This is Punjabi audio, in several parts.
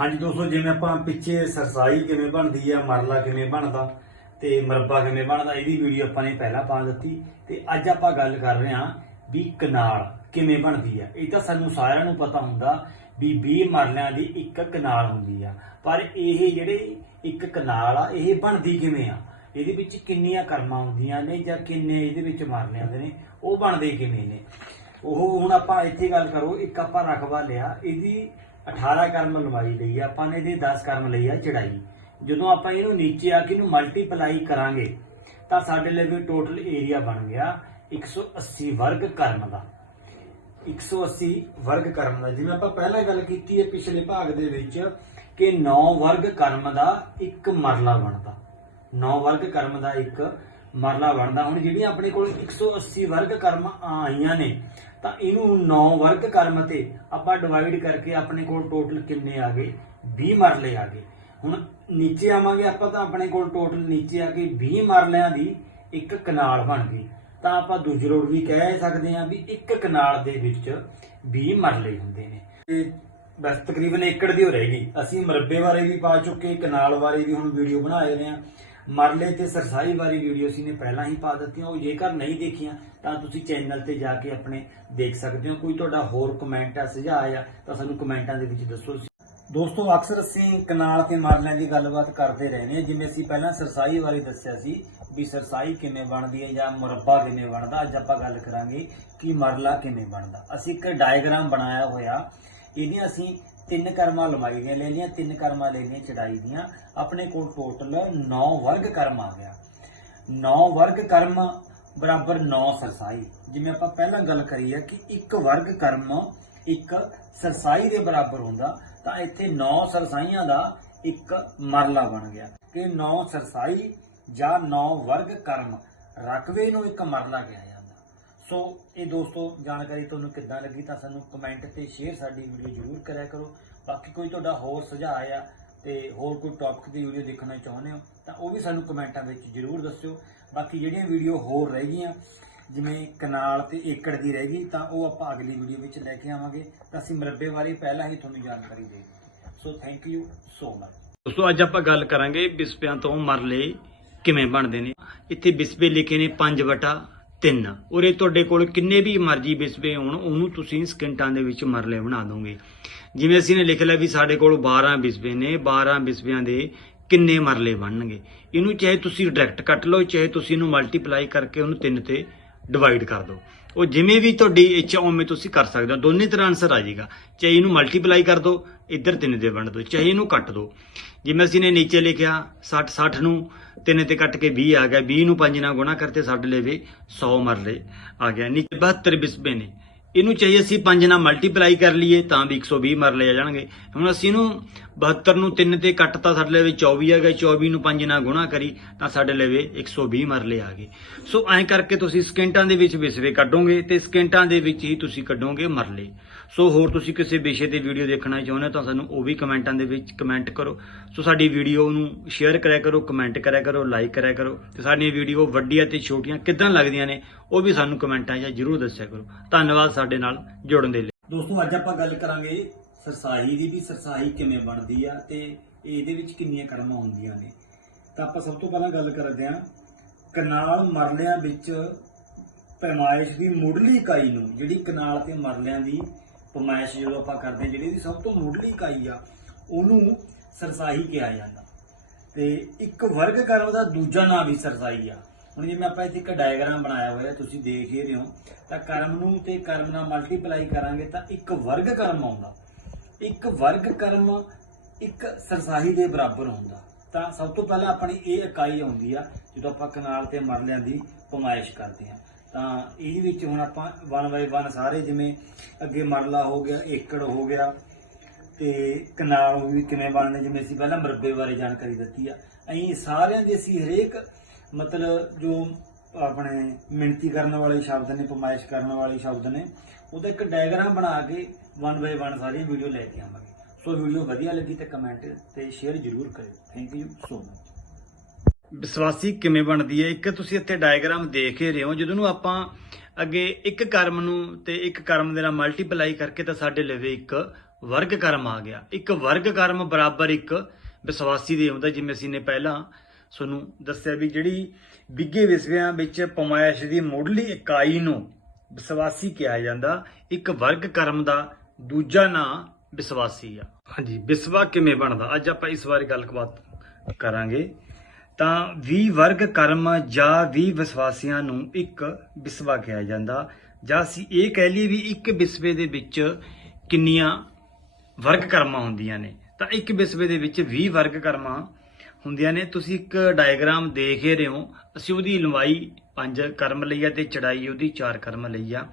ਹਾਂਜੀ ਦੋਸਤੋ, ਜਿਵੇਂ ਆਪਾਂ ਪਿੱਛੇ ਸਰਸਾਈ ਕਿਵੇਂ ਬਣਦੀ ਆ, ਮਰਲਾ ਕਿਵੇਂ ਬਣਦਾ ਤੇ ਮਰਬਾ ਕਿਵੇਂ ਬਣਦਾ, ਇਹਦੀ ਵੀਡੀਓ ਆਪਾਂ ਨੇ ਪਹਿਲਾਂ ਪਾ ਦਿੱਤੀ ਤੇ ਅੱਜ ਆਪਾਂ ਗੱਲ ਕਰ ਰਹੇ ਹਾਂ ਵੀ ਕਨਾਲ ਕਿਵੇਂ ਬਣਦੀ ਆ। ਇਹ ਤਾਂ ਸਾਨੂੰ ਸਾਰਿਆਂ ਨੂੰ ਪਤਾ ਹੁੰਦਾ ਵੀ 20 ਮਰਲਿਆਂ ਦੀ ਇੱਕ ਕਨਾਲ ਹੁੰਦੀ ਆ। ਪਰ ਇਹ ਜਿਹੜੇ ਇੱਕ ਕਨਾਲ ਆ, ਇਹ ਬਣਦੀ ਕਿਵੇਂ ਆ? ਇਹਦੇ ਵਿੱਚ ਕਿੰਨੀਆਂ ਕਰਮਾਂ ਹੁੰਦੀਆਂ ਨੇ ਜਾਂ ਕਿੰਨੇ ਇਹਦੇ ਵਿੱਚ ਮਰਲੇ ਹੁੰਦੇ ਨੇ, ਉਹ ਬਣਦੇ ਕਿਵੇਂ ਨੇ? ਉਹ ਹੁਣ ਆਪਾਂ ਇੱਥੇ ਗੱਲ ਕਰੋ, ਇੱਕ ਆਪਾਂ ਰਕਬਾ ਲਿਆ, ਇਹਦੀ 18 ਕਰਮ ਲੰਬਾਈ ਲਈ ਆ, ਆਪਾਂ ਨੇ ਇਹਦੇ 10 ਕਰਮ ਲਈ ਆ ਚੜਾਈ ਜਦੋਂ ਆਪਾਂ ਇਹਨੂੰ ਨੀਚੇ ਆ ਕੇ ਇਹਨੂੰ ਮਲਟੀਪਲਾਈ ਕਰਾਂਗੇ, ਤਾਂ ਸਾਡੇ ਲਈ ਵੀ ਟੋਟਲ ਏਰੀਆ ਬਣ ਗਿਆ 180 ਵਰਗ ਕਰਮ ਦਾ। 180 ਵਰਗ ਕਰਮ ਦਾ। ਜਿਵੇਂ ਆਪਾਂ ਪਹਿਲਾਂ ਗੱਲ ਕੀਤੀ ਹੈ ਪਿਛਲੇ ਭਾਗ ਦੇ ਵਿੱਚ ਕਿ 9 ਵਰਗ ਕਰਮ ਦਾ ਇੱਕ ਮਰਲਾ ਬਣਦਾ। 9 ਵਰਗ ਕਰਮ ਦਾ ਇੱਕ ਮਰਲਾ ਬਣਦਾ। ਹੁਣ ਜਿਹੜੀਆਂ ਆਪਣੇ ਕੋਲ 180 ਵਰਗ ਕਰਮ ਆਈਆਂ ਨੇ ਤਾਂ ਇਹਨੂੰ 9 ਵਰਗ ਕਰਮ ਤੇ ਆਪਾਂ ਡਿਵਾਈਡ ਕਰਕੇ ਆਪਣੇ ਕੋਲ ਟੋਟਲ ਕਿੰਨੇ ਆ ਗਏ? 20 ਮਰਲੇ ਆ ਗਏ। ਹੁਣ ਨੀਚੇ ਆਵਾਂਗੇ ਆਪਾਂ ਤਾਂ ਆਪਣੇ ਕੋਲ ਟੋਟਲ ਨੀਚੇ ਆ ਕੇ 20 ਮਰਲਿਆਂ ਦੀ ਇੱਕ ਕਨਾਲ ਬਣ ਗਈ। ਤਾਂ ਆਪਾਂ ਦੂਜੇ ਰੋਡ ਵੀ ਕਹਿ ਸਕਦੇ ਹਾਂ ਵੀ ਇੱਕ ਕਨਾਲ ਦੇ ਵਿੱਚ 20 ਮਰਲੇ ਹੁੰਦੇ ਨੇ। ਤੇ ਬਸ ਤਕਰੀਬਨ ਏਕੜ ਦੀ ਹੋ ਰਹੇਗੀ। ਅਸੀਂ ਮਰਬੇ ਬਾਰੇ ਵੀ ਪਾ ਚੁੱਕੇ, ਕਨਾਲ ਬਾਰੇ ਵੀ ਹੁਣ ਵੀਡੀਓ ਬਣਾ ਰਹੇ ਹਾਂ ਮਰਲੇ ਤੇ ਸਰਸਾਈ ਬਾਰੇ ਵੀਡੀਓ ਅਸੀਂ ਨੇ ਪਹਿਲਾਂ ਹੀ ਪਾ ਦਿੱਤੀਆਂ, ਉਹ ਜੇਕਰ ਨਹੀਂ ਦੇਖੀਆਂ, ਤਾਂ ਤੁਸੀਂ ਚੈਨਲ ਤੇ ਜਾ ਕੇ ਆਪਣੇ ਦੇਖ ਸਕਦੇ ਹੋ। ਕੋਈ ਤੁਹਾਡਾ ਹੋਰ ਕਮੈਂਟ ਆ, ਸੁਝਾਅ ਆ, ਤਾਂ ਸਾਨੂੰ ਕਮੈਂਟਾਂ ਦੇ ਵਿੱਚ ਦੱਸੋ। ਦੋਸਤੋ, ਅਕਸਰ ਅਸੀਂ ਕਨਾਲ ਤੇ ਮਰਲਿਆਂ ਦੀ ਗੱਲਬਾਤ ਕਰਦੇ ਰਹਿੰਦੇ ਹਾਂ। ਜਿਵੇਂ ਅਸੀਂ ਪਹਿਲਾਂ ਸਰਸਾਈ ਬਾਰੇ ਦੱਸਿਆ ਸੀ ਵੀ ਸਰਸਾਈ ਕਿਵੇਂ ਬਣਦੀ ਹੈ ਜਾਂ ਮੁਰੱਬਾ ਕਿਵੇਂ ਬਣਦਾ। ਅੱਜ ਆਪਾਂ ਗੱਲ ਕਰਾਂਗੇ ਕਿ ਮਰਲਾ ਕਿਵੇਂ ਬਣਦਾ। ਅਸੀਂ ਇੱਕ ਡਾਇਗਰਾਮ ਬਣਾਇਆ ਹੋਇਆ। ਇਹਦੀਆਂ ਅਸੀਂ ਤਿੰਨ ਕਰਮਾਂ ਲੰਬਾਈ ਦੀਆਂ ਲੈ ਲਈਆਂ ਤਿੰਨ ਕਰਮਾਂ ਲੈ ਲਈਆਂ ਚੜਾਈ ਦੀਆਂ। ਆਪਣੇ ਕੋਲ ਟੋਟਲ 9 ਵਰਗ ਕਰਮ ਆ ਗਿਆ। 9 ਵਰਗ ਕਰਮ ਬਰਾਬਰ 9 ਸਰਸਾਈ। ਜਿਵੇਂ ਆਪਾਂ ਪਹਿਲਾਂ ਗੱਲ ਕਰੀ ਹੈ ਕਿ ਇੱਕ ਵਰਗ ਕਰਮ ਇੱਕ ਸਰਸਾਈ ਦੇ ਬਰਾਬਰ ਹੁੰਦਾ, ਤਾਂ ਇੱਥੇ 9 ਸਰਸਾਈਆਂ ਦਾ ਇੱਕ ਮਰਲਾ ਬਣ ਗਿਆ। ਕਿ 9 ਸਰਸਾਈ ਜਾਂ 9 ਵਰਗ ਕਰਮ ਰਕਵੇ ਨੂੰ ਇੱਕ ਮਰਲਾ ਕਿਹਾ ਜਾਂਦਾ। ਸੋ ਇਹ ਦੋਸਤੋ, ਜਾਣਕਾਰੀ ਤੁਹਾਨੂੰ ਕਿੱਦਾਂ ਲੱਗੀ ਤਾਂ ਸਾਨੂੰ ਕਮੈਂਟ ਤੇ ਸ਼ੇਅਰ ਸਾਡੀ ਵੀਡੀਓ ਜ਼ਰੂਰ ਕਰਿਆ ਕਰੋ। ਬਾਕੀ ਕੋਈ ਤੁਹਾਡਾ ਹੋਰ ਸੁਝਾਅ ਆ ਤੇ ਹੋਰ ਕੋਈ ਟੌਪਿਕ ਦੀ ਵੀਡੀਓ ਦੇਖਣਾ ਚਾਹੁੰਦੇ ਹੋ, ਤਾਂ ਉਹ ਵੀ ਸਾਨੂੰ ਕਮੈਂਟਾਂ ਵਿੱਚ ਜ਼ਰੂਰ ਦੱਸਿਓ। ਬਾਕੀ ਜਿਹੜੀਆਂ ਵੀਡੀਓ ਹੋਰ ਰਹਿ ਗਈਆਂ, ਜਿਵੇਂ ਕਨਾਲ ਤੇ ਏਕੜ ਦੀ ਰਹਿ ਗਈ, ਤਾਂ ਉਹ ਆਪਾਂ ਅਗਲੀ ਵੀਡੀਓ ਵਿੱਚ ਲੈ ਕੇ ਆਵਾਂਗੇ। ਤਾਂ ਅਸੀਂ ਮਰੱਬੇ ਬਾਰੇ ਪਹਿਲਾਂ ਹੀ ਤੁਹਾਨੂੰ ਜਾਣਕਾਰੀ ਦੇ so thank you so much ਦੋਸਤੋ, ਅੱਜ ਆਪਾਂ ਗੱਲ ਕਰਾਂਗੇ ਬਿਸਪਿਆਂ ਤੋਂ ਮਰਲੇ ਕਿਵੇਂ ਬਣਦੇ ਨੇ। ਇੱਥੇ ਬਿਸਪੇ ਲਿਖੇ ਨੇ 5 ਵਟਾ 3 ਉਰੇ ਤੁਹਾਡੇ ਕੋਲ ਕਿੰਨੇ ਵੀ ਮਰਜ਼ੀ ਬਿਸਪੇ ਹੋਣ, ਉਹਨੂੰ ਤੁਸੀਂ ਸਕਿੰਟਾਂ ਦੇ ਵਿੱਚ ਮਰਲੇ ਬਣਾ ਦੋਗੇ। ਜਿਵੇਂ ਅਸੀਂ ਨੇ ਲਿਖ ਲਿਆ ਵੀ ਸਾਡੇ ਕੋਲ 12 ਬਿਸਪੇ ਨੇ 12 ਬਿਸਪਿਆਂ ਦੇ ਕਿੰਨੇ ਮਰਲੇ ਬਣਨਗੇ? ਇਹਨੂੰ ਚਾਹੇ ਤੁਸੀਂ ਡਾਇਰੈਕਟ ਕੱਟ ਲਓ, ਚਾਹੇ ਤੁਸੀਂ ਇਹਨੂੰ ਮਲਟੀਪਲਾਈ ਕਰਕੇ ਉਹਨੂੰ 3 ਤੇ ਡਿਵਾਈਡ ਕਰ ਦਿਓ। ਉਹ ਜਿਵੇਂ ਵੀ ਤੁਹਾਡੀ ਇੱਛਾ ਉਵੇਂ ਤੁਸੀਂ ਕਰ ਸਕਦੇ ਹੋ। ਦੋਨੇ ਤਰ੍ਹਾਂ ਆਨਸਰ ਆ ਜਾਏਗਾ। ਚਾਹੇ ਇਹਨੂੰ ਮਲਟੀਪਲਾਈ ਕਰ ਦਿਓ, ਇੱਧਰ ਤਿੰਨ ਦੇ ਵੰਡ ਦਿਓ, ਚਾਹੇ ਇਹਨੂੰ ਕੱਟ ਦਿਓ। ਜਿਵੇਂ ਅਸੀਂ ਨੇ ਨੀਚੇ ਲਿਖਿਆ 60 60 ਨੂੰ ਤਿੰਨ ਤੇ ਕੱਟ ਕੇ 20 ਆ ਗਿਆ 20 ਨੂੰ 5 ਨਾਲ ਗੁਣਾ ਕਰਤੇ ਸਾਡੇ ਲਵੇ 100 ਮਰਲੇ ਆ ਗਿਆ। ਨੀਚੇ 72 ਬਿਸਬੇ ਨੇ। ਇਹਨੂੰ ਚਾਹੀਏ ਅਸੀਂ 5 ਨਾਲ ਮਲਟੀਪਲਾਈ ਕਰ ਲਈਏ ਤਾਂ ਵੀ 120 ਮਰਲੇ ਆ ਜਾਣਗੇ। ਹੁਣ ਅਸੀਂ ਇਹਨੂੰ 72 ਨੂੰ 3 ਤੇ ਕੱਟ ਤਾਂ ਸਾਡੇ ਲਈ 24 ਆ ਗਿਆ 24 ਨੂੰ 5 ਨਾਲ ਗੁਣਾ ਕਰੀ ਤਾਂ ਸਾਡੇ ਲਵੇ 120 ਮਰਲੇ ਆ ਗਏ। ਸੋ ਐਂ ਕਰਕੇ ਤੁਸੀਂ ਸਕਿੰਟਾਂ ਦੇ ਵਿੱਚ ਵਿਸਵੇ ਕੱਢੋਗੇ ਤੇ ਸਕਿੰਟਾਂ ਦੇ ਵਿੱਚ ਹੀ ਤੁਸੀਂ ਕੱਢੋਗੇ ਮਰਲੇ। ਸੋ ਹੋਰ ਤੁਸੀਂ ਕਿਸੇ ਵਿਸ਼ੇ ਤੇ ਵੀਡੀਓ ਦੇਖਣਾ ਚਾਹੁੰਦੇ ਹੋ ਤਾਂ ਸਾਨੂੰ ਉਹ ਵੀ ਕਮੈਂਟਾਂ ਦੇ ਵਿੱਚ ਕਮੈਂਟ ਕਰੋ। ਸੋ ਸਾਡੀ ਵੀਡੀਓ ਨੂੰ ਸ਼ੇਅਰ ਕਰਿਆ ਕਰੋ, ਕਮੈਂਟ ਕਰਿਆ ਕਰੋ, ਲਾਈਕ ਕਰਿਆ ਕਰੋ ਤੇ ਸਾਡੀਆਂ ਵੀਡੀਓ ਵੱਡੀਆਂ ਤੇ ਛੋਟੀਆਂ ਕਿੱਦਾਂ ਲੱਗਦੀਆਂ ਨੇ, ਉਹ ਵੀ ਸਾਨੂੰ ਕਮੈਂਟਾਂ 'ਚ ਜ਼ਰੂਰ ਦੱਸਿਆ ਕਰੋ। ਧੰਨਵਾਦ ਸਾਡੇ ਨਾਲ ਜੁੜਨ ਦੇ ਲਈ। ਦੋਸਤੋ, ਅੱਜ ਆਪਾਂ ਗੱਲ ਕਰਾਂਗੇ ਸਰਸਾਈ ਦੀ ਵੀ ਸਰਸਾਈ ਕਿਵੇਂ ਬਣਦੀ ਆ ਤੇ ਇਹਦੇ ਵਿੱਚ ਕਿੰਨੀਆਂ ਕਰਮਾਂ ਹੁੰਦੀਆਂ ਨੇ। ਤਾਂ ਆਪਾਂ ਸਭ ਤੋਂ ਪਹਿਲਾਂ ਗੱਲ ਕਰਦੇ ਹਾਂ, ਕਨਾਲ ਮਰਲਿਆਂ ਵਿੱਚ ਪੈਮਾਇਸ਼ ਦੀ ਮੁੱਢਲੀ ਇਕਾਈ ਨੂੰ, ਜਿਹੜੀ ਕਨਾਲ ਤੇ ਮਰਲਿਆਂ ਦੀ ਪਮਾਇਸ਼ ਜਦੋਂ ਆਪਾਂ ਕਰਦੇ ਹਾਂ, ਜਿਹੜੀ ਇਹਦੀ ਸਭ ਤੋਂ ਮੁੱਢਲੀ ਇਕਾਈ ਆ, ਉਹਨੂੰ ਸਰਸਾਈ ਕਿਹਾ ਜਾਂਦਾ। ਤੇ ਇੱਕ ਵਰਗ ਕਰਮ ਦਾ ਦੂਜਾ ਨਾਮ ਵੀ ਸਰਸਾਈ ਆ। ਹੁਣ ਜਿਵੇਂ ਆਪਾਂ ਇੱਥੇ ਇੱਕ ਡਾਇਗਰਾਮ ਬਣਾਇਆ ਹੋਇਆ, ਤੁਸੀਂ ਦੇਖ ਹੀ ਰਹੇ ਹੋ, ਤਾਂ ਕਰਮ ਨੂੰ ਤੇ ਕਰਮ ਨਾਲ ਮਲਟੀਪਲਾਈ ਕਰਾਂਗੇ ਤਾਂ ਇੱਕ ਵਰਗ ਕਰਮ ਆਉਂਦਾ। ਇੱਕ ਵਰਗ ਕਰਮ ਇੱਕ ਸਰਸਾਹੀ ਦੇ ਬਰਾਬਰ ਹੁੰਦਾ। ਤਾਂ ਸਭ ਤੋਂ ਪਹਿਲਾਂ ਆਪਣੀ ਇਹ ਇਕਾਈ ਆਉਂਦੀ ਆ, ਜਦੋਂ ਆਪਾਂ ਕਨਾਲ ਤੇ ਮਰਲਿਆਂ ਦੀ ਪਮਾਇਸ਼ ਕਰਦੇ ਹਾਂ ਤਾਂ ਇਹਦੇ ਵਿੱਚ ਹੁਣ ਆਪਾਂ 1 ਬਾਈ 1 ਸਾਰੇ ਜਿਵੇਂ ਅੱਗੇ ਮਰਲਾ ਹੋ ਗਿਆ, ਏਕੜ ਹੋ ਗਿਆ, ਤੇ ਕਨਾਲ ਵੀ ਕਿਵੇਂ ਬਣਦੇ ਜਿਵੇਂ ਅਸੀਂ ਪਹਿਲਾਂ ਮਰਬੇ ਬਾਰੇ ਜਾਣਕਾਰੀ ਦਿੱਤੀ ਆ। ਅਸੀਂ ਸਾਰਿਆਂ ਦੇ ਅਸੀਂ ਹਰੇਕ ਮਤਲਬ ਜੋ ਆਪਣੇ ਮਿਣਤੀ ਕਰਨ ਵਾਲੇ ਸ਼ਬਦ ਨੇ, ਪਮਾਇਸ਼ ਕਰਨ ਵਾਲੇ ਸ਼ਬਦ ਨੇ, ਉਹਦਾ ਇੱਕ ਡਾਇਗਰਾਮ ਬਣਾ ਕੇ 1 ਬਾਈ 1 ਸਾਰੀ ਵੀਡੀਓ ਲੈ ਕੇ ਆਵਾਂਗੇ। ਸੋ ਵੀਡੀਓ ਵਧੀਆ ਲੱਗੀ ਤਾਂ ਕਮੈਂਟ ਤੇ ਸ਼ੇਅਰ ਜ਼ਰੂਰ ਕਰਿਓ। ਥੈਂਕ ਯੂ ਸੋ ਮਚ ਵਿਸ਼ਵਾਸੀ ਕਿਵੇਂ ਬਣਦੀ ਹੈ? ਇੱਕ ਤੁਸੀਂ ਇੱਥੇ ਡਾਇਗਰਾਮ ਦੇਖ ਹੀ ਰਹੇ ਹੋ। ਜਦੋਂ ਨੂੰ ਆਪਾਂ ਅੱਗੇ ਇੱਕ ਕਰਮ ਨੂੰ ਤੇ ਇੱਕ ਕਰਮ ਦੇ ਨਾਲ ਮਲਟੀਪਲਾਈ ਕਰਕੇ ਤਾਂ ਸਾਡੇ ਲਵੇ ਇੱਕ ਵਰਗ ਕਰਮ ਆ ਗਿਆ। ਇੱਕ ਵਰਗ ਕਰਮ ਬਰਾਬਰ ਇੱਕ ਵਿਸ਼ਵਾਸੀ ਦੇ ਆਉਂਦਾ ਜਿਵੇਂ ਅਸੀਂ ਨੇ ਪਹਿਲਾਂ ਤੁਹਾਨੂੰ ਦੱਸਿਆ ਵੀ ਜਿਹੜੀ ਵਿਗੇ ਵਿਸਵਿਆਂ ਵਿੱਚ ਪਮਾਇਸ਼ ਦੀ ਮੁੱਢਲੀ ਇਕਾਈ ਨੂੰ ਵਿਸ਼ਵਾਸੀ ਕਿਹਾ ਜਾਂਦਾ। ਇੱਕ ਵਰਗ ਕਰਮ ਦਾ ਦੂਜਾ ਨਾਂ ਵਿਸ਼ਵਾਸੀ ਆ। ਹਾਂਜੀ, ਵਿਸਵਾ ਕਿਵੇਂ ਬਣਦਾ? ਅੱਜ ਆਪਾਂ ਇਸ ਬਾਰੇ ਗੱਲਬਾਤ ਕਰਾਂਗੇ। ਤਾਂ 20 ਵਰਗ ਕਰਮ ਜਾਂ 20 ਵਿਸ਼ਵਾਸੀਆਂ ਨੂੰ ਇੱਕ ਵਿਸਵਾ ਕਿਹਾ ਜਾਂਦਾ। ਜਾਂ ਅਸੀਂ ਇਹ ਕਹਿ ਲਈਏ ਵੀ ਇੱਕ ਵਿਸਵੇ ਦੇ ਵਿੱਚ ਕਿੰਨੀਆਂ ਵਰਗ ਕਰਮਾਂ ਹੁੰਦੀਆਂ ਨੇ। ਤਾਂ ਇੱਕ ਵਿਸਵੇ ਦੇ ਵਿੱਚ 20 ਵਰਗ ਕਰਮਾਂ ਹੁੰਦੀਆਂ ਨੇ। ਤੁਸੀਂ ਇੱਕ ਡਾਇਗਰਾਮ ਦੇਖ ਹੀ ਰਹੇ ਹੋ। ਅਸੀਂ ਉਹਦੀ ਲੰਬਾਈ 5 ਕਰਮ ਲਈ ਆ ਤੇ ਚੜਾਈ ਉਹਦੀ 4 ਕਰਮ ਲਈ ਆ।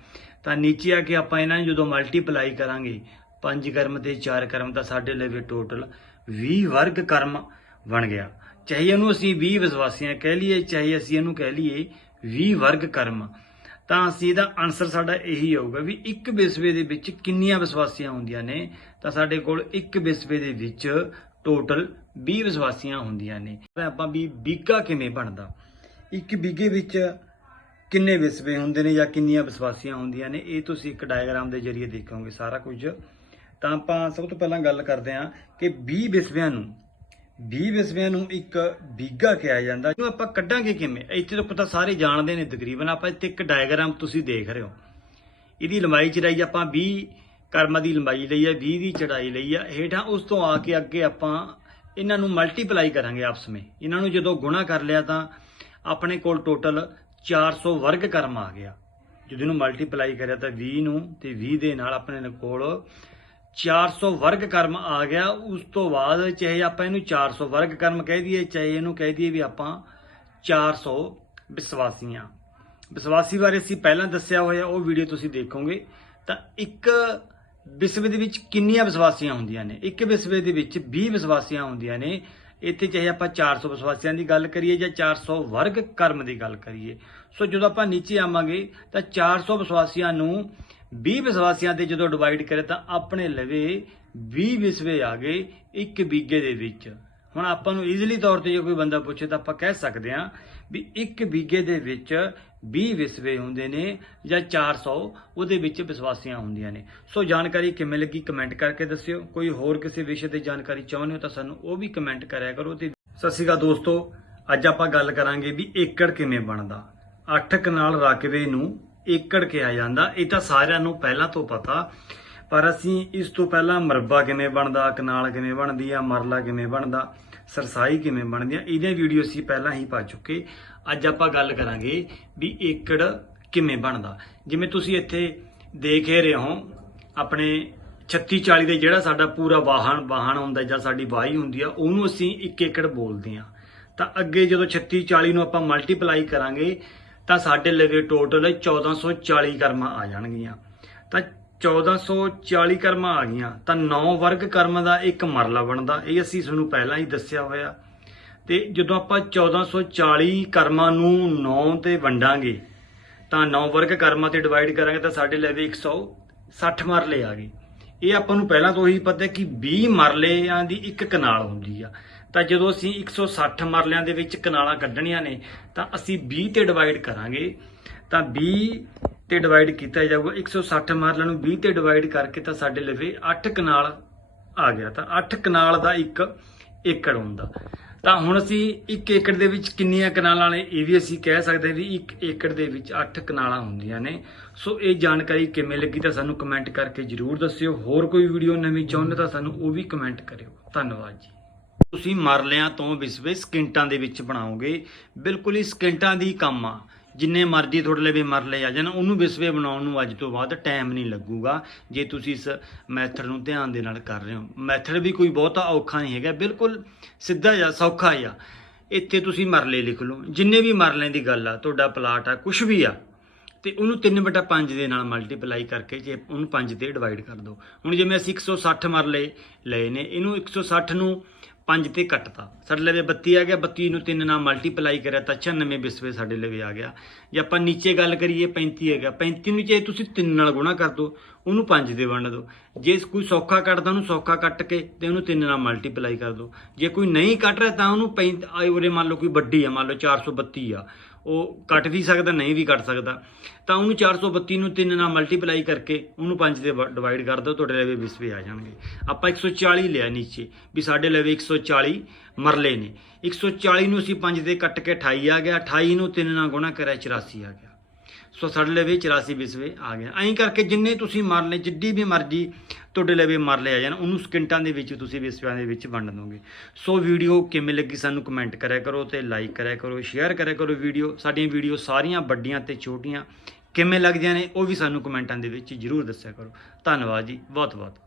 ਤਾਂ ਨੀਚੇ ਆ ਕੇ ਆਪਾਂ ਇਹਨਾਂ ਨੂੰ ਜਦੋਂ ਮਲਟੀਪਲਾਈ ਕਰਾਂਗੇ 5 ਕਰਮ ਤੇ 4 ਕਰਮ ਤਾਂ ਸਾਡੇ ਲਈ ਟੋਟਲ 20 ਵਰਗ ਕਰਮ ਬਣ ਗਿਆ। ਚਾਹੇ ਇਹਨੂੰ ਅਸੀਂ 20 ਵਿਸ਼ਵਾਸੀਆਂ ਕਹਿ ਲਈਏ, ਚਾਹੇ ਅਸੀਂ ਇਹਨੂੰ ਕਹਿ ਲਈਏ 20 ਵਰਗ ਕਰਮ। ਤਾਂ ਅਸੀਂ ਇਹਦਾ ਆਨਸਰ ਸਾਡਾ ਇਹੀ ਆਊਗਾ ਵੀ ਇੱਕ ਵਿਸਵੇ ਦੇ ਵਿੱਚ ਕਿੰਨੀਆਂ ਵਿਸ਼ਵਾਸੀਆਂ ਹੁੰਦੀਆਂ ਨੇ। ਤਾਂ ਸਾਡੇ ਕੋਲ ਇੱਕ ਵਿਸਵੇ ਦੇ ਵਿੱਚ ਟੋਟਲ 20 ਵਿਸ਼ਵਾਸੀਆਂ ਹੁੰਦੀਆਂ ਨੇ। ਤਾਂ ਆਪਾਂ ਵੀ ਬੀਗਾ ਕਿਵੇਂ ਬਣਦਾ, ਇੱਕ ਬੀਗੇ ਵਿੱਚ ਕਿੰਨੇ ਵਿਸਵੇ ਹੁੰਦੇ ਨੇ ਜਾਂ ਕਿੰਨੀਆਂ ਵਿਸ਼ਵਾਸੀਆਂ ਹੁੰਦੀਆਂ ਨੇ, ਇਹ ਤੁਸੀਂ ਇੱਕ ਡਾਇਗਰਾਮ ਦੇ ਜ਼ਰੀਏ ਦੇਖੋਗੇ ਸਾਰਾ ਕੁਝ। ਤਾਂ ਆਪਾਂ ਸਭ ਤੋਂ ਪਹਿਲਾਂ ਗੱਲ ਕਰਦੇ ਹਾਂ ਕਿ 20 ਵਿਸਵਿਆਂ ਨੂੰ 20 ਵਿਸਵਿਆਂ ਨੂੰ ਇੱਕ ਬੀਗਾ ਕਿਹਾ ਜਾਂਦਾ। ਇਹਨੂੰ ਆਪਾਂ ਕੱਢਾਂਗੇ ਕਿਵੇਂ? ਇੱਥੇ ਤਾਂ ਪਤਾ ਸਾਰੇ ਜਾਣਦੇ ਨੇ ਤਕਰੀਬਨ। ਆਪਾਂ ਇੱਥੇ ਇੱਕ ਡਾਇਗਰਾਮ ਤੁਸੀਂ ਦੇਖ ਰਹੇ ਹੋ। ਇਹਦੀ ਲੰਬਾਈ ਚੜਾਈ ਆਪਾਂ 20 ਕਰਮਾਂ ਦੀ ਲੰਬਾਈ ਲਈ ਹੈ 20 ਦੀ ਚੜਾਈ ਲਈ ਹੈ ਹੇਠਾਂ ਉਸ ਤੋਂ ਆ ਕੇ ਅੱਗੇ ਆਪਾਂ ਇਹਨਾਂ ਨੂੰ ਮਲਟੀਪਲਾਈ ਕਰਾਂਗੇ ਆਪਸ ਵਿੱਚ। ਇਹਨਾਂ ਨੂੰ ਜਦੋਂ ਗੁਣਾ ਕਰ ਲਿਆ ਤਾਂ ਆਪਣੇ ਕੋਲ ਟੋਟਲ 400 ਵਰਗ ਕਰਮ ਆ ਗਿਆ। ਜਦੋਂ ਇਹਨੂੰ ਮਲਟੀਪਲਾਈ ਕਰਿਆ ਤਾਂ 20 ਨੂੰ ਤੇ 20 ਦੇ ਨਾਲ ਆਪਣੇ ਕੋਲ 400 ਵਰਗ ਕਰਮ ਆ ਗਿਆ। ਉਸ ਤੋਂ ਬਾਅਦ ਚਾਹੇ ਆਪਾਂ ਇਹਨੂੰ 400 ਵਰਗ ਕਰਮ ਕਹਿ ਦਈਏ, ਚਾਹੇ ਇਹਨੂੰ ਕਹਿ ਦਈਏ ਵੀ ਆਪਾਂ 400 ਵਿਸ਼ਵਾਸੀਆਂ। ਵਿਸ਼ਵਾਸੀ ਬਾਰੇ ਅਸੀਂ ਪਹਿਲਾਂ ਦੱਸਿਆ ਹੋਇਆ, ਉਹ ਵੀਡੀਓ ਤੁਸੀਂ ਦੇਖੋਗੇ। ਤਾਂ ਇੱਕ ਵਿਸਵੇ ਦੇ ਵਿੱਚ ਕਿੰਨੀਆਂ ਵਿਸ਼ਵਾਸੀਆਂ ਹੁੰਦੀਆਂ ਨੇ? ਇੱਕ ਵਿਸਵੇ ਦੇ ਵਿੱਚ 20 ਵਿਸ਼ਵਾਸੀਆਂ ਹੁੰਦੀਆਂ ਨੇ। ਇੱਥੇ ਚਾਹੇ ਆਪਾਂ 400 ਵਿਸ਼ਵਾਸੀਆਂ ਦੀ ਗੱਲ ਕਰੀਏ ਜਾਂ 400 ਵਰਗ ਕਰਮ ਦੀ ਗੱਲ ਕਰੀਏ। ਸੋ ਜਦੋਂ ਆਪਾਂ ਨੀਚੇ ਆਵਾਂਗੇ, ਤਾਂ 400 ਵਿਸ਼ਵਾਸੀਆਂ ਨੂੰ 20 ਵਿਸ਼ਵਾਸੀਆਂ ਤੇ ਜਦੋਂ ਡਿਵਾਈਡ ਕਰੇ, ਤਾਂ ਆਪਣੇ ਲਵੇ 20 ਵਿਸਵੇ ਆ ਗਏ ਇੱਕ ਬੀਗੇ ਦੇ ਵਿੱਚ। ਹੁਣ ਆਪਾਂ ਨੂੰ ਈਜ਼ੀਲੀ ਤੌਰ ਤੇ ਜੇ ਕੋਈ ਬੰਦਾ ਪੁੱਛੇ, ਤਾਂ ਆਪਾਂ ਕਹਿ ਸਕਦੇ ਹਾਂ ਵੀ ਇੱਕ ਬੀਗੇ ਦੇ ਵਿੱਚ 20 ਵਿਸਵੇ ਹੁੰਦੇ ਨੇ ਜਾਂ 400 ਉਹਦੇ ਵਿੱਚ ਵਿਸ਼ਵਾਸੀਆਂ ਹੁੰਦੀਆਂ ਨੇ। ਸੋ ਜਾਣਕਾਰੀ ਕਿਵੇਂ ਲੱਗੀ ਕਮੈਂਟ ਕਰਕੇ ਦੱਸਿਓ। ਕੋਈ ਹੋਰ ਕਿਸੇ ਵਿਸ਼ੇ ਤੇ ਜਾਣਕਾਰੀ ਚਾਹੁੰਦੇ ਹੋ ਤਾਂ ਸਾਨੂੰ ਉਹ ਵੀ ਕਮੈਂਟ ਕਰਿਆ ਕਰੋ ਤੇ ਸਤਿ ਸ਼੍ਰੀ ਅਕਾਲ ਦੋਸਤੋ, ਅੱਜ ਆਪਾਂ ਗੱਲ ਕਰਾਂਗੇ ਵੀ ਏਕੜ ਕਿਵੇਂ ਬਣਦਾ। ਅੱਠ ਕਨਾਲ ਰਕਬੇ ਨੂੰ ਏਕੜ ਕਿਹਾ ਜਾਂਦਾ। ਇਹ ਤਾਂ ਸਾਰਿਆਂ ਨੂੰ ਪਹਿਲਾਂ ਤੋਂ ਪਤਾ, ਪਰ ਅਸੀਂ ਇਸ ਤੋਂ ਪਹਿਲਾਂ ਮਰਬਾ ਕਿਵੇਂ ਬਣਦਾ, ਕਨਾਲ ਕਿਵੇਂ ਬਣਦੀ ਆ, ਮਰਲਾ ਕਿਵੇਂ ਬਣਦਾ ਸਰਸਾਈ ਕਿਵੇਂ ਬਣਦੀ ਆ ਇਹਦੇ ਵੀਡੀਓ ਅਸੀਂ ਪਹਿਲਾਂ ਹੀ ਪਾ ਚੁੱਕੇ। ਅੱਜ ਆਪਾਂ ਗੱਲ ਕਰਾਂਗੇ ਵੀ ਏਕੜ ਕਿਵੇਂ ਬਣਦਾ। ਜਿਵੇਂ ਤੁਸੀਂ ਇੱਥੇ ਦੇਖ ਰਹੇ ਹੋ, ਆਪਣੇ 36 40 ਦੇ ਜਿਹੜਾ ਸਾਡਾ ਪੂਰਾ ਵਾਹਣ ਵਾਹਣ ਹੁੰਦਾ ਜਾਂ ਸਾਡੀ ਵਾਹੀ ਹੁੰਦੀ ਆ, ਉਹਨੂੰ ਅਸੀਂ 1 ਏਕੜ ਬੋਲਦੇ ਆ ਤਾਂ ਅੱਗੇ ਜਦੋਂ 36 40 ਨੂੰ ਆਪਾਂ ਮਲਟੀਪਲਾਈ ਕਰਾਂਗੇ, ਤਾਂ ਸਾਡੇ ਲਵੇ ਟੋਟਲ 1440 ਕਰਮਾਂ ਆ ਜਾਣਗੀਆਂ। ਤਾਂ 1440 ਕਰਮਾਂ ਆ ਗਈਆਂ, ਤਾਂ 9 ਵਰਗ ਕਰਮ ਦਾ ਇੱਕ ਮਰਲਾ ਬਣਦਾ, ਇਹ ਅਸੀਂ ਤੁਹਾਨੂੰ ਪਹਿਲਾਂ ਹੀ ਦੱਸਿਆ ਹੋਇਆ। ਤੇ ਜਦੋਂ ਆਪਾਂ 1440 ਕਰਮਾਂ ਨੂੰ 9 ਤੇ ਵੰਡਾਂਗੇ, ਤਾਂ 9 ਵਰਗ ਕਰਮਾਂ ਤੇ ਡਿਵਾਈਡ ਕਰਾਂਗੇ, ਤਾਂ ਸਾਡੇ ਲੈ ਲਵੇ 160 ਮਰਲੇ ਆ ਗਏ। ਇਹ ਆਪਾਂ ਨੂੰ ਪਹਿਲਾਂ ਤੋਂ ਹੀ ਪਤਾ ਕਿ 20 ਮਰਲਿਆਂ ਦੀ ਇੱਕ ਕਨਾਲ ਹੁੰਦੀ ਆ। ਤਾਂ ਜਦੋਂ ਅਸੀਂ 160 ਮਰਲਿਆਂ ਦੇ ਵਿੱਚ ਕਨਾਲਾਂ ਕੱਢਣੀਆਂ ਨੇ, ਤਾਂ ਅਸੀਂ 20 ਤੇ ਡਿਵਾਈਡ ਕਰਾਂਗੇ, ਤਾਂ 20 ਤੇ ਡਿਵਾਈਡ ਕੀਤਾ ਜਾਊਗਾ। 160 ਮਰਲਿਆਂ ਨੂੰ 20 ਤੇ ਡਿਵਾਈਡ ਕਰਕੇ ਤਾਂ ਸਾਡੇ ਲਵੇ 8 ਕਨਾਲ ਆ ਗਿਆ। ਤਾਂ 8 ਕਨਾਲ ਦਾ ਇੱਕ ਏਕੜ ਹੁੰਦਾ। ਤਾਂ ਹੁਣ ਅਸੀਂ 1 ਏਕੜ ਦੇ ਵਿੱਚ ਕਿੰਨੀਆਂ ਕਨਾਲਾਂ ਨੇ, ਇਹ ਵੀ ਅਸੀਂ ਕਹਿ ਸਕਦੇ ਵੀ 1 ਏਕੜ ਦੇ ਵਿੱਚ 8 ਕਨਾਲਾਂ ਹੁੰਦੀਆਂ ਨੇ। ਸੋ ਇਹ ਜਾਣਕਾਰੀ ਕਿਵੇਂ ਲੱਗੀ ਤਾਂ ਸਾਨੂੰ ਕਮੈਂਟ ਕਰਕੇ ਜਰੂਰ ਦੱਸਿਓ। ਹੋਰ ਕੋਈ ਵੀਡੀਓ ਨਵੀਂ ਚਾਹੁੰਦੇ ਤਾਂ ਸਾਨੂੰ ਉਹ ਵੀ ਕਮੈਂਟ ਕਰਿਓ। ਧੰਨਵਾਦ ਜੀ। ਤੁਸੀਂ ਮਰਲਿਆਂ ਤੋਂ ਵਿਸਵੇ ਸਕਿੰਟਾਂ ਦੇ ਵਿੱਚ ਬਣਾਓਗੇ। ਬਿਲਕੁਲ ਹੀ ਸਕਿੰਟਾਂ ਦੀ ਕੰਮ ਆ। ਜਿੰਨੇ ਮਰਜ਼ੀ ਤੁਹਾਡੇ ਲਈ ਮਰਲੇ ਆ ਜਾਣ, ਉਹਨੂੰ ਵਿਸਵੇ ਬਣਾਉਣ ਨੂੰ ਅੱਜ ਤੋਂ ਬਾਅਦ ਟਾਈਮ ਨਹੀਂ ਲੱਗੂਗਾ। ਜੇ ਤੁਸੀਂ ਇਸ ਮੈਥਡ ਨੂੰ ਧਿਆਨ ਦੇ ਨਾਲ ਕਰ ਰਹੇ ਹੋ। ਮੈਥਡ ਵੀ ਕੋਈ ਬਹੁਤਾ ਔਖਾ ਨਹੀਂ ਹੈਗਾ, ਬਿਲਕੁਲ ਸਿੱਧਾ ਜਾਂ ਸੌਖਾ ਆ ਇੱਥੇ ਤੁਸੀਂ ਮਰਲੇ ਲਿਖ ਲਓ। ਜਿੰਨੇ ਵੀ ਮਰਲਿਆਂ ਦੀ ਗੱਲ ਆ, ਤੁਹਾਡਾ ਪਲਾਟ ਆ ਕੁਝ ਵੀ ਆ, ਤੇ ਉਹਨੂੰ 3/5 ਦੇ ਨਾਲ ਮਲਟੀਪਲਾਈ ਕਰਕੇ ਜੇ ਉਹਨੂੰ 5 ਤੇ ਡਿਵਾਈਡ ਕਰ ਦਿਓ। ਹੁਣ ਜਿਵੇਂ ਅਸੀਂ 160 ਮਰਲੇ ਲਏ ਨੇ, ਇਹਨੂੰ 160 ਨੂੰ 5 ਤੇ ਕੱਟਤਾ ਸਾਡੇ ਲਵੇ 32 ਆ ਗਿਆ 32 ਨੂੰ 3 ਨਾਲ ਮਲਟੀਪਲਾਈ ਕਰਿਆ ਤਾਂ 96 ਬਿਸਵੇ ਸਾਡੇ ਲਵੇ ਆ ਗਿਆ। ਜੇ ਆਪਾਂ ਨੀਚੇ ਗੱਲ ਕਰੀਏ 35 ਹੈਗਾ। 35 ਨੂੰ ਜੇ ਤੁਸੀਂ 3 ਨਾਲ ਗੁਣਾ ਕਰ ਦਿਓ ਉਹਨੂੰ 5 ਦੇ ਵੰਡ ਦਿਓ। ਜੇ ਕੋਈ ਸੌਖਾ ਕੱਟਦਾ ਉਹਨੂੰ ਸੌਖਾ ਕੱਟ ਕੇ ਤੇ ਉਹਨੂੰ 3 ਨਾਲ ਮਲਟੀਪਲਾਈ ਕਰ ਦਿਓ। ਜੇ ਕੋਈ ਨਹੀਂ ਕੱਟ ਰਿਹਾ ਤਾਂ ਉਹਨੂੰ 35 ਉਹਦੇ ਮੰਨ ਲਓ ਕੋਈ ਵੱਡੀ ਆ, ਮੰਨ ਲਓ 432 ਆ, ਉਹ ਕੱਟ ਵੀ ਸਕਦਾ, ਨਹੀਂ ਵੀ ਕੱਟ ਸਕਦਾ। ਤਾਂ ਉਹਨੂੰ 432 ਨੂੰ 3 ਨਾਲ ਮਲਟੀਪਲਾਈ ਕਰਕੇ ਉਹਨੂੰ 5 ਦੇ ਡਿਵਾਈਡ ਕਰ ਦਿਓ, ਤੁਹਾਡੇ ਲਵੇ ਵਿਸਵੇ ਆ ਜਾਣਗੇ। ਆਪਾਂ 140 ਲਿਆ ਨੀਚੇ, ਵੀ ਸਾਡੇ ਲਵੇ 140 ਮਰਲੇ ਨੇ। 140 ਨੂੰ ਅਸੀਂ 5 ਦੇ ਕੱਟ ਕੇ 28 ਆ ਗਿਆ 28 ਨੂੰ 3 ਨਾਲ ਗੁਣਾ ਕਰਿਆ 84 ਆ ਗਿਆ। ਸੋ ਸਾਡੇ ਲਵੇ 84 ਵਿਸਵੇ ਆ ਗਿਆ। ਐਂ ਕਰਕੇ ਜਿੰਨੇ ਤੁਸੀਂ ਮਰਲੇ ਜਿੱਡੀ ਵੀ ਮਰਜ਼ੀ ਤੁਹਾਡੇ ਲਵੇ ਮਰਲੇ ਲਿਆ ਜਾਣ, ਉਹਨੂੰ ਸਕਿੰਟਾਂ ਦੇ ਵਿੱਚ ਤੁਸੀਂ ਵਿਸਵਿਆਂ ਦੇ ਵਿੱਚ ਵੰਡ ਦੋਗੇ। ਸੋ ਵੀਡੀਓ ਕਿਵੇਂ ਲੱਗੀ ਸਾਨੂੰ ਕਮੈਂਟ ਕਰਿਆ ਕਰੋ ਤੇ ਲਾਈਕ ਕਰਿਆ ਕਰੋ ਸ਼ੇਅਰ ਕਰਿਆ ਕਰੋ ਵੀਡੀਓ। ਸਾਡੀਆਂ ਵੀਡੀਓ ਸਾਰੀਆਂ ਵੱਡੀਆਂ ਤੇ ਛੋਟੀਆਂ ਕਿਵੇਂ ਲੱਗਦੀਆਂ ਨੇ, ਉਹ ਵੀ ਸਾਨੂੰ ਕਮੈਂਟਾਂ ਦੇ ਵਿੱਚ ਜਰੂਰ ਦੱਸਿਆ ਕਰੋ। ਧੰਨਵਾਦ ਜੀ ਬਹੁਤ ਬਹੁਤ